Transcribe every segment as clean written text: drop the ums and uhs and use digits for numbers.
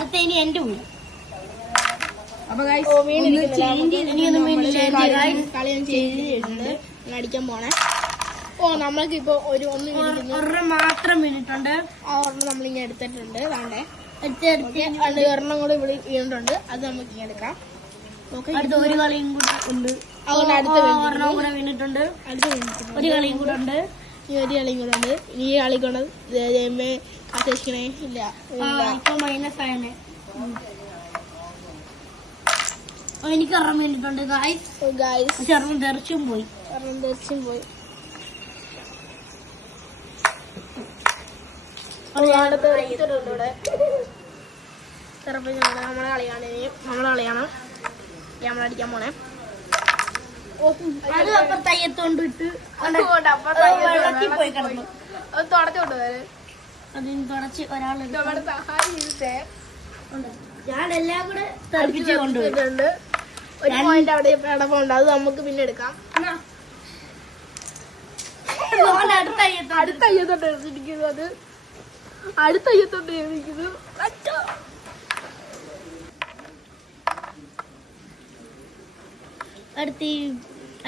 അടുത്ത ഇനി എന്റെ വീട്. അപ്പൊ കളി ചേഞ്ച് ചെയ്തിട്ടുണ്ട്. അടിക്കാൻ പോണേ. നമ്മൾക്ക് ഇപ്പൊ ഒരെണ്ണം മാത്രം വീണിട്ടുണ്ട്. ആ ഒരെണ്ണം നമ്മളിങ്ങനെ എടുത്തിട്ടുണ്ട്. വേണ്ടേ ഒരെണ്ണം കൂടെ ഇവിടെ വീണിട്ടുണ്ട്. അത് നമുക്ക് ഇങ്ങനെ എടുക്കാം. അടുത്ത ഒരു കളിയും കൂടെ ഉണ്ട്. അതുകൊണ്ട് അടുത്ത ഒരെണ്ണം കൂടെ വീണിട്ടുണ്ട്. ഒരു കളിയും കൂടെ ഉണ്ട്. ഈ ഒരു കളിയും കൂടെ ഉണ്ട്. ഈ കളി കൊണ്ട് ആഘോഷിക്കണേ. ഇല്ല ഇപ്പൊ മൈനസ് ആയനെ. എനിക്ക് ഒരെണ്ണം വീണിട്ടുണ്ട്. ചെറുപ്പം തെറിച്ചും പോയി. നമ്മളെ കളിയാണ് നമ്മളടിക്കാൻ പോണേ. അത് അപ്പുറത്തയ്യത്തോണ്ട് ഇട്ട് പോയി കിടന്നു. അത് തുടച്ചോണ്ട് വരെ അതിന് തുടച്ച് ഒരാളുടെ സഹായിച്ചേ. ഞാനെല്ലാം കൂടെ തെറിപ്പിച്ച് കൊണ്ടുപോയിട്ടുണ്ട്. ഒരു പോയിന്റ് അവിടെ ഇടപെടുന്നുണ്ട്. അത് നമുക്ക് പിന്നെ എടുക്കാം. അടുത്ത അയ്യത്തോട്ട് എഴുതിയിരിക്കുന്നു. അത് അടുത്ത അയ്യത്തോട്ട് എഴുതിയിരിക്കുന്നു.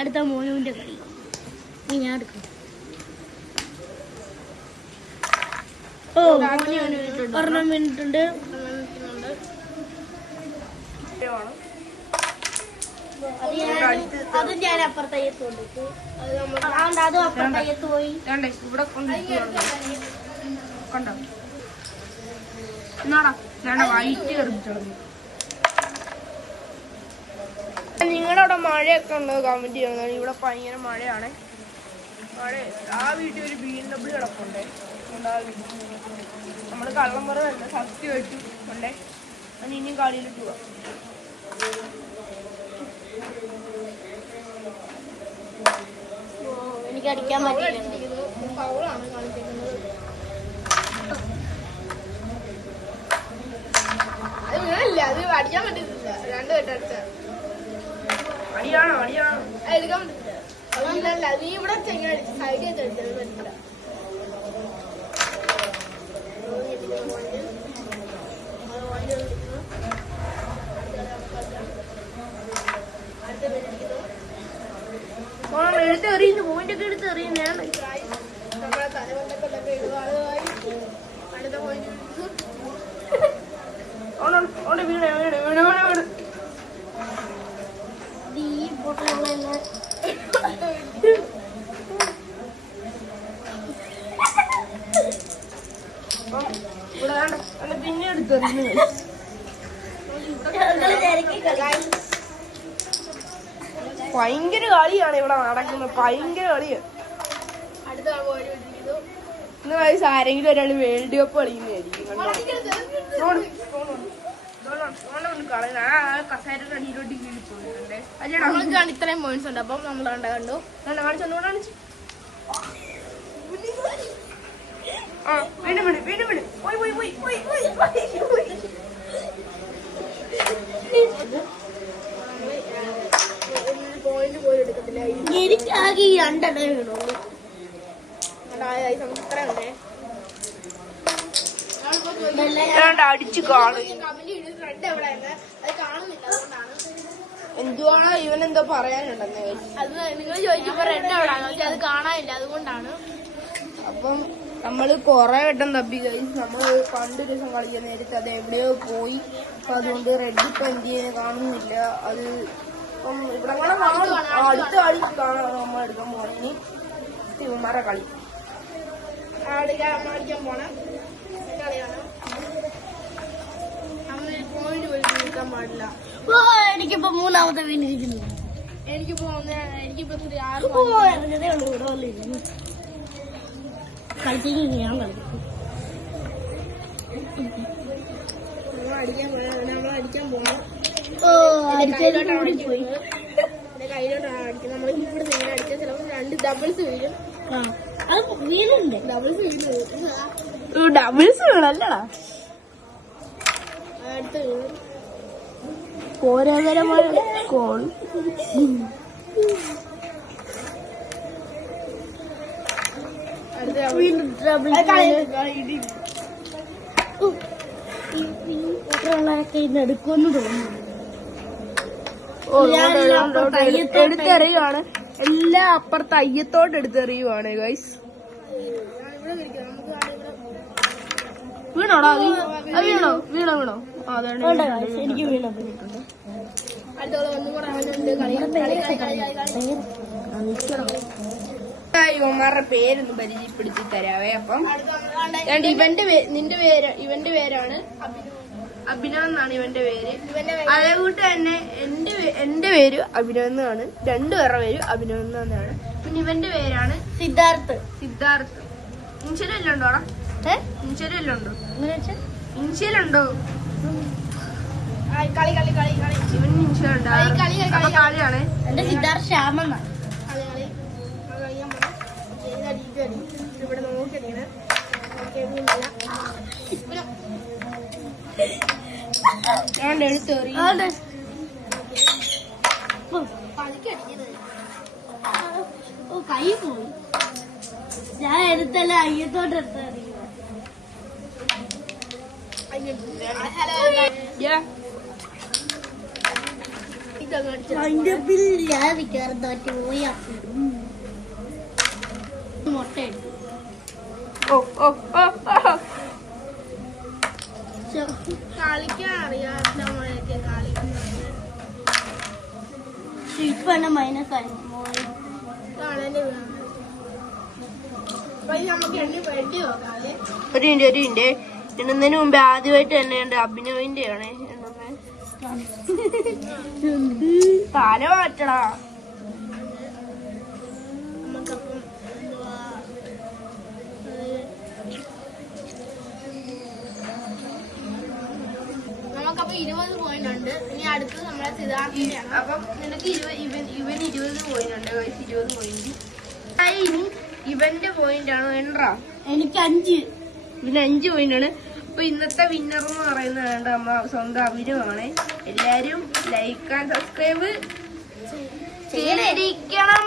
അടുത്ത മോനുവിന്റെ കളി ഞാൻ എടുക്കും. ഒരെണ്ണം വീണിട്ടുണ്ട്. അത് ഞാൻ അപ്പുറത്തയ്യത്ത് കൊണ്ടിട്ടു. അതും അപ്പുറത്തയ്യത്ത് പോയി. ഇവിടെ കണ്ടോ എന്നാടാ വൈറ്റ് കറിപ്പിച്ചോ. നിങ്ങളുടെ അവിടെ മഴയൊക്കെ ഉണ്ടോ കമന്റ് ചെയ്യുന്നത്. ഇവിടെ ഭയങ്കര മഴയാണ്. ആ വീട്ടിൽ ഒരു BMW കിടപ്പുണ്ടേ. നമ്മള് കള്ളം പറയല്ല, സത്യമായിട്ട് ഉണ്ടേ. അത് ഇനിയും കളിയിലിട്ട് പോവാം. എനിക്ക് അടിക്കാൻ പറ്റില്ല. ഫൗളാണ് കളിക്കുന്നത്. അത് അടിക്കാൻ പറ്റുന്നില്ല. രണ്ടു വട്ടം അടിച്ച അടിയാണോ എടുക്കാൻ പറ്റില്ല. നീ ഇവിടെ ചെങ്ങനെ സൈഡ് ചെയ്ത് അടിച്ചത് പറ്റില്ല. എടുത്ത് എറിയുന്നു. പോയിന്റ് ഒക്കെ എടുത്ത് എറിയുന്നതാണ്. നമ്മളെ തലവണ്ടൊക്കെ ആളുമായി അടുത്ത പോയിന്റ് പിന്നെ എടുത്തെറിയുന്നു. ഭയങ്കര കളിയാണ് ഇവിടെ നടക്കുന്നത്. ഭയങ്കര കളിയാണ്. ഇന്ന് വയസ്സ് ആരെങ്കിലും ഒരാൾ വേൾഡ് കപ്പ് കളിക്കുന്നതായിരിക്കും. നമ്മൾക്കാണ് ഇത്രയും പോയിന്റ്സ് ഉണ്ട്. അപ്പം നമ്മൾ കണ്ടു കാണിച്ചു. പോയിന്റ് പോലും എടുക്കത്തില്ല. എനിക്കാകെ ഈ രണ്ടെണ്ണേ വീണുള്ളൂ. അടിച്ചു കാണും. എന്തുവാണോ ഇവനെന്തോ പറയാനുണ്ടെന്ന്. അത് നിങ്ങൾ ചോദിക്കുമ്പോ റെഡ് എവിടാന്ന് വെച്ചാൽ അത് കാണാനില്ല, അതുകൊണ്ടാണ്. അപ്പം നമ്മള് കൊറേ വട്ടം തപ്പി കഴിച്ച് നമ്മള് പണ്ട് ദിവസം കളിക്കാൻ നേരത്തെ അത് എവിടെയോ പോയി. അപ്പൊ അതുകൊണ്ട് റെഡ് ഇപ്പൊ എന്ത് ചെയ്യാൻ കാണുന്നില്ല. അത് ഇപ്പം ഇവിടെ കാണും. അടുത്ത കളി കാണാൻ നമ്മൾ എടുക്കാൻ പോണെങ്കിൽ ഇവന്മാരെ കളി അടിക്കാൻ പോണ കളിയാണ്. നമ്മൾ പോയിന്റ് പോയി നിൽക്കാൻ പാടില്ല. എനിക്കിപ്പോ മൂന്നാമത്തെ വീണിരിക്കുന്നു. എനിക്കിപ്പോ 6 കളിച്ചെങ്കിൽ ഞാൻ കളിക്കും. അടിക്കാൻ പോണം. പോയി കയ്യിലോട്ടാണ് അടിക്കുന്നത്. നമ്മൾ ഇവിടെ നേരെ അടിക്കാൻ ചിലപ്പോൾ 2 ഡബിൾസ് വീഴും. വീലുണ്ട്. ഡബിൾസ് വീണല്ലടാ. അടുത്ത പോരാതരമായ കോൾ. ഉള്ളതൊക്കെ ഇന്ന് എടുക്കുമെന്ന് തോന്നുന്നു. എടുത്തെറിയുവാണ്, എല്ലാം അപ്പുറത്ത് അയ്യത്തോട്ട് എടുത്തെറിയുവാണ് ഗൈസ്. വീണോടാ? വീണോ? വീണോ? എനിക്ക് വീണോ? ഇവന്മാരുടെ പേരൊന്നും പരിചയപ്പെടുത്തി തരാവേ. അപ്പം ഇവന്റെ പേരാണ് അഭിനവ് എന്നാണ് ഇവന്റെ പേര്. അതേകൂട്ട് തന്നെ എന്റെ പേര് അഭിനവ് എന്നാണ്. രണ്ടുപേരുടെ പേര് അഭിനവ് എന്നാണ്. പിന്നെ ഇവന്റെ പേരാണ് സിദ്ധാർത്ഥ്. ഇൻഷ്യലെല്ലാം ഉണ്ടോടാ? ഇൻഷ്യലെല്ലാം ഉണ്ടോ? ഇൻഷ്യലുണ്ടോ? ഇവന് ഇൻഷ്യലുണ്ടോ? അപ്പൊ കളിയാണ്. എന്റെ സിദ്ധാർത്ഥ് ശ്യാമെന്നാണ്. ഇവിടെ നോക്കിയാണ് എടുത്തേറി കൈ പോയി. ഞാൻ എടുത്തല്ല അയ്യത്തോട്ട് എടുത്തറിയ. അതിന്റെ ബില്ല് ഞാൻ കയറുന്നോട്ട് പോയി മുട്ട എടുത്തു. കളിക്കാൻ അറിയാത്തവരൊക്കെ കളിക്കുന്നത്. ഇപ്പൊ എന്നെ മൈനസ് ആയി. ഒരു മിനിറ്റ് എണ്ണുന്നതിന് മുമ്പ് ആദ്യമായിട്ട് തന്നെ ഉണ്ട് അഭിനവിന്റെ ആണ് തല മാറ്റടാ. നമുക്കപ്പൊ 20 പോയിന്റ് ഉണ്ട്. ഇനി അടുത്തത് നമ്മളെ സിദ്ധാർത്ഥിനെയാണ്. അപ്പം നിനക്ക് ഇവൻ 20 പോയിന്റ് ഉണ്ട്. 20 പോയിന്റ്. ഇനി ഇവന്റെ പോയിന്റ് ആണ് എണ്ണ. എനിക്ക് 5. ഇവന് 5 പോയിന്റ് ആണ്. അപ്പൊ ഇന്നത്തെ വിന്നർ എന്ന് പറയുന്നത് നമ്മളെ സ്വന്തം അഭിനവാണ്. എല്ലാരും ലൈക്ക് ആൻഡ് സബ്സ്ക്രൈബ് ചെയ്തിരിക്കണം.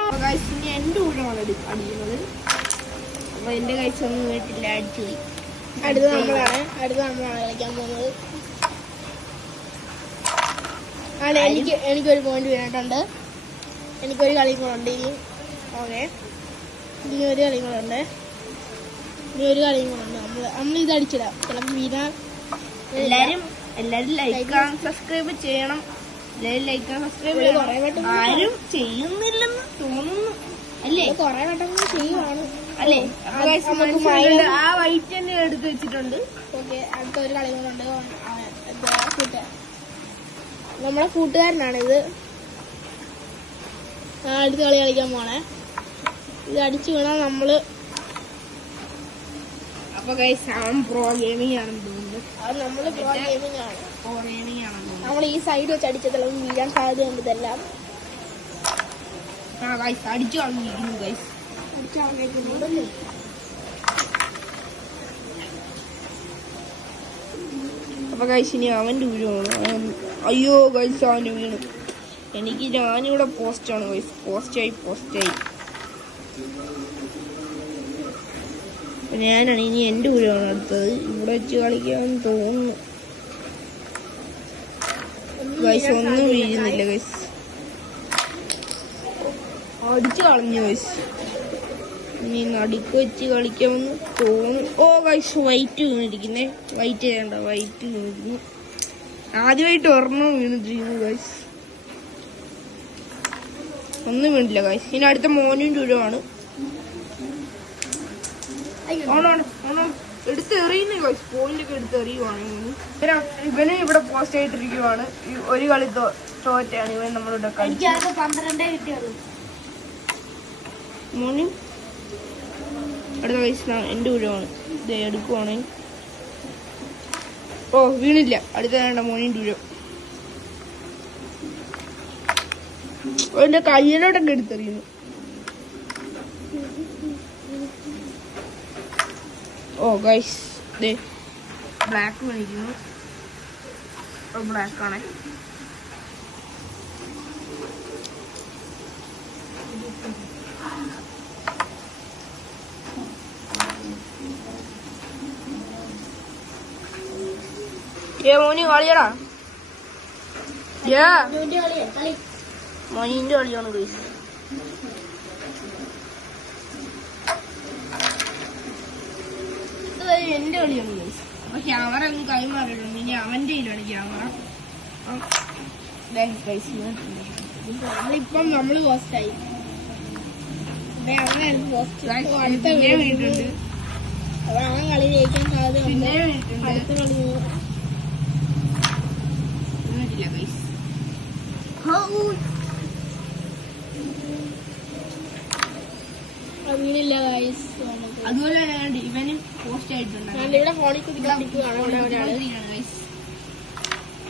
ഇനി എന്റെ ഊഴമാണ് അടിക്കുന്നത്. അപ്പൊ എന്റെ കഴിച്ചൊന്നും വീട്ടില്ല, അടിച്ചുപോയി. അടുത്ത നമ്മളാണ് കളിക്കാൻ പോകുന്നത്. എനിക്കൊരു പോയിന്റ് വീണിട്ടുണ്ട്. എനിക്കൊരു കളി കൂടെ ഉണ്ട് ഇനി. ഓക്കെ, ഇനി ഒരു കളി കൂടെ ഉണ്ട്. നമ്മൾ ഇത് അടിച്ചിടാം. ചിലപ്പോൾ വീണാൽ എല്ലാരും ലൈക്ക് സബ്സ്ക്രൈബ് ചെയ്യണം. ആരും ചെയ്യുന്നില്ലെന്ന് തോന്നുന്നു അല്ലേ? കൊറേ വട്ടം ചെയ്യുവാണ് അല്ലേ? ആ വൈറ്റ് തന്നെ എടുത്ത് വെച്ചിട്ടുണ്ട്. ഓക്കെ, അടുത്ത ഒരു കളി കൂടെ ഉണ്ട്. നമ്മളെ കൂട്ടുകാരനാണിത്. അടുത്ത കളി കളിക്കാൻ പോണേ. ഇത് അടിച്ചു വീണാൽ നമ്മള് പ്രോ ഗെയിമിംഗ് ആണെന്ന് തോന്നുന്നു. അത് നമ്മള് പ്രോ ഗെയിമിംഗ് ആണ്. നമ്മൾ ഈ സൈഡ് വെച്ച് അടിച്ചതെല്ലാം വീഴാൻ സാധ്യതയുണ്ട്. ഇതെല്ലാം അടിച്ചു കളഞ്ഞിരിക്കുന്നു. അടിച്ചു കളഞ്ഞേക്കുന്നുണ്ടല്ലേ? അപ്പൊ ഇനി അവന്റെ വീഴാണ്. അയ്യോ ഗൈസ്, അവന് വീണു. ഞാനിവിടെ പോസ്റ്റാണ് ഗൈസ്. പോസ്റ്റായി ഞാനാണ്. ഇനി എന്റെ ഊഴമാണ് അടുത്തത്. ഇവിടെ വെച്ച് കളിക്കാൻ തോന്നുന്നു. ഗൈസ് ഒന്നും വീഴുന്നില്ല. ഗൈസ് അടിച്ചു കളഞ്ഞു. ഗൈസ് ഇനി നടുക്ക് വെച്ച് കളിക്കാമെന്ന് തോന്നുന്നു. ഓ ഗൈസ്, വൈറ്റ് വീണിരിക്കുന്നേ. വൈറ്റ് വീണിരിക്കുന്നു. ആദ്യമായിട്ട് ഒരെണ്ണം വീണിട്ടിരിക്കുന്നു. ഗൈസ് ഒന്നും വീണില്ല. ഗൈസ് ഇനി അടുത്ത മോനും ഊഴമാണ്. എടുത്തെറിയുന്നു. പോയിന്റ് ഒക്കെ എടുത്തെറിയുവാണ്. ഇവന് ഇവിടെ പോസ്റ്റ് ആയിട്ടിരിക്കുവാണ്. ഒരു കളി തോറ്റാണ് ഇവൻ നമ്മളിവിടെ. 12 കിട്ടിയുള്ളൂ. മോനും അടുത്ത വയസ്സ് എന്റെ ഊഴമാണ്. ഇത് എടുക്കുവാണ്. ഓ വീണില്ല. അടുത്ത വേണ്ട മോനിന്റെ ഊഴം. എന്റെ കയ്യിലോട്ടൊക്കെ എടുത്തെറിയുന്നു. ഓ ഗൈസ്, ബ്ലാക്ക് മേടിക്കുന്നു. ബ്ലാക്ക് ആണ്. മോനി കളിയടാ കളിയാ കളി. മോനിന്റെ കളിയാണ് ഗൈസ്. എന്റെ കളിയാണ് ഗൈസ്. അപ്പൊ ക്യാമറ ഒന്ന് കൈമാറിയിട്ടുണ്ട്. ഇനി അവന്റെ കയ്യിലാണ് ക്യാമറ. നമ്മളിപ്പം നമ്മള് പോസ്റ്റായി പിന്നെ വീണിട്ടുണ്ട്. അപ്പൊ അവൻ കളി ജയിക്കാൻ സാധ്യത പിന്നെ വീണിട്ടുണ്ട്. അടുത്ത കളി വീണിട്ടില്ല ഗൈസ്. വീണില്ല ഗൈസ്. അതുപോലെ തന്നെ ഇവനും പോസ്റ്റ് ആയിട്ടുണ്ട്. ഇവിടെ ഫോണിൽ കുടിക്കാണ്ടിരിക്കുകയാണ് ഇവിടെ ഒരാള്.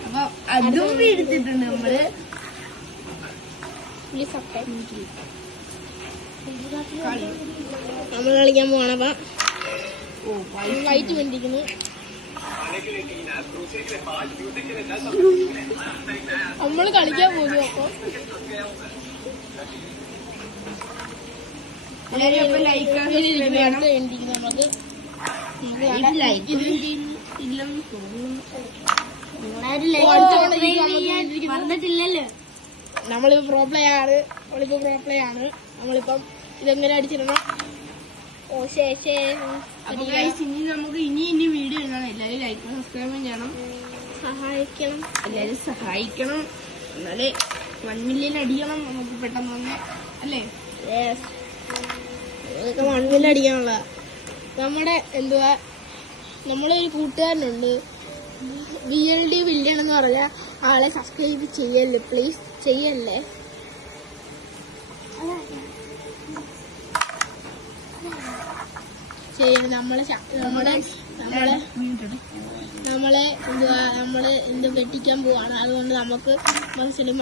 അപ്പൊ അതും വീഴ്ത്തിട്ടുണ്ട് നമ്മള്. നമ്മൾ കളിക്കാൻ പോവാണ്. അപ്പൊ വൈറ്റ് വേണ്ടിയിരിക്കുന്നു. നമ്മള് കളിക്കാൻ പോകുന്നു. അപ്പൊ എല്ലാരും ലൈക്ക് വേണ്ടിയിരിക്കുന്നു നമുക്ക്. പറഞ്ഞിട്ടില്ലല്ലോ. നമ്മളിപ്പോ പ്രോ പ്ലേ ആണ്. നമ്മളിപ്പം ഇതെങ്ങനെ അടിച്ചിടണം. ഓ ശേ. അപ്പൊ ഗൈസ് ഇനി നമുക്ക് ഇനി വീഡിയോ ഇടണം. എല്ലാരും ലൈക്ക് സബ്സ്ക്രൈബ് ചെയ്യണം. സഹായിക്കണം. എല്ലാരും സഹായിക്കണം. എന്നാലേ 1 മില്യൺ അടിക്കണം നമുക്ക് പെട്ടെന്ന് തന്നെ അല്ലേ? 1 മില്യൺ അടിക്കാനുള്ള നമ്മുടെ എന്തുവാ നമ്മളൊരു കൂട്ടുകാരനുണ്ട് BLD വില്യൺ എന്ന് പറഞ്ഞ ആളെ സബ്സ്ക്രൈബ് ചെയ്യല്ലേ പ്ലീസ്. ചെയ്യല്ലേ. ചെയ്യണം. നമ്മളെ എന്തുവാ എന്ത് വെട്ടിക്കാൻ പോവാണ്. അതുകൊണ്ട് നമുക്ക് മത്സരം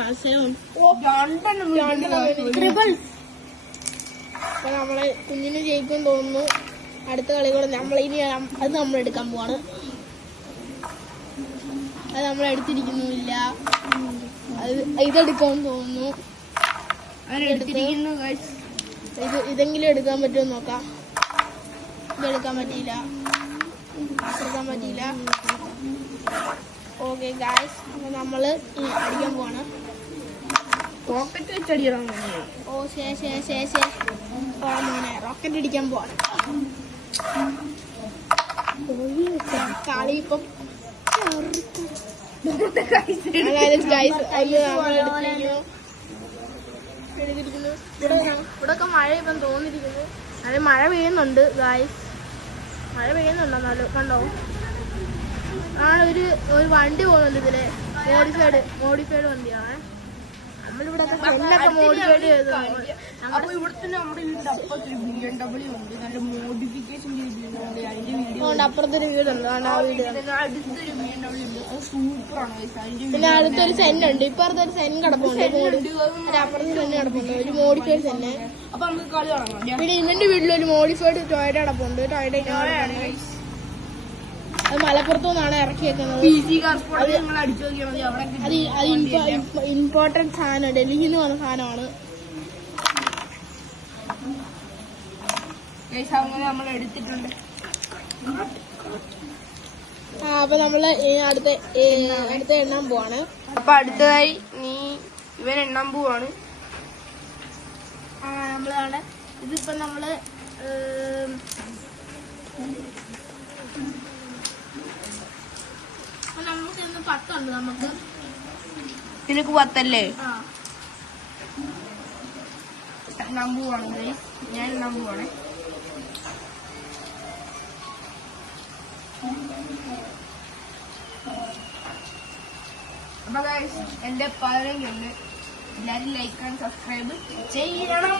അപ്പൊ നമ്മളെ കുഞ്ഞിന് ജയിക്കും തോന്നുന്നു. അടുത്ത കളി കൂടെ അത് നമ്മളെടുക്കാൻ പോവാണ്. അത് നമ്മളെടുത്തിരിക്കുന്നില്ല. ഇതെടുക്കാൻ തോന്നുന്നു. ഇതെങ്കിലും എടുക്കാൻ പറ്റുമോ നോക്കാം. ഇതെടുക്കാൻ പറ്റിയില്ല. Okay guys. അപ്പൊ നമ്മള് അടിക്കാൻ പോവാണ്. റോക്കറ്റ് വെച്ചടിക്കണം. ഓ ശേ റോക്കറ്റ് അടിക്കാൻ പോവാണ്. കളി ഇപ്പം ഇവിടൊക്കെ മഴ ഇപ്പം തോന്നിരിക്കുന്നു. അത് മഴ പെയ്യുന്നുണ്ട് ഗായ്സ്. എന്നാലും കണ്ടോ ഒരു വണ്ടി പോകുന്നുണ്ട് ഇതില്. മോഡിഫൈഡ് വണ്ടിയാണ്. നമ്മളിവിടെ മോഡിഫൈഡ് ചെയ്തു. അപ്പൊ ഇവിടുത്തെ നമ്മുടെ വീടിന്റെ അപ്പുറത്തൊരു BMW ഉണ്ട്. നല്ല മോഡിഫിക്കേഷൻ ചെയ്തിട്ടുണ്ട്. അതിന്റെ വീഡിയോ അപ്പുറത്തൊരു വീടുണ്ട്. അടുത്തൊരു BMW ഉണ്ട്. അത് സൂപ്പറാണ്. പിന്നെ അടുത്തൊരു സെന്നുണ്ട്. ഇപ്പുറത്തൊരു സെൻ കിടപ്പുണ്ട്. അപ്പുറത്ത് സെൻ കിടപ്പുണ്ട്. ഒരു മോഡിഫൈഡ് സെന്ന്. അപ്പൊ നമുക്ക് കളി തുടങ്ങാം. പിന്നെ ഇവന്റെ വീട്ടിലൊരു മോഡിഫൈഡ് ടൊയോട്ട കിടപ്പുണ്ട്. അത് മലപ്പുറത്തു നിന്നാണ് ഇറക്കി വെക്കുന്നത്. അത് ഇമ്പോർട്ടന്റ് സാധനം. ഡൽഹിയിൽ നിന്ന് വന്ന സാധനമാണ്. നമ്മൾ എടുത്തിട്ടുണ്ട്. അപ്പൊ നമ്മള് അടുത്ത എണ്ണാൻ പോവാണ്. അപ്പൊ അടുത്തതായി ഇവൻ എണ്ണാൻ പോവാണ്. നമ്മളാണ് ഇതിപ്പോ നമ്മള് നമുക്ക് 10 ഉണ്ട്. നമുക്ക് നിനക്ക് 10 അല്ലേ? എണ്ണാൻ പോവാണ്. ഞാൻ എണ്ണാൻ പോവാണ്. അപ്പൊ ഗൈസ് എന്റെ 15 ഉണ്ട്. എല്ലാരും ലൈക്ക് ആൻഡ് സബ്സ്ക്രൈബ് ചെയ്യണം.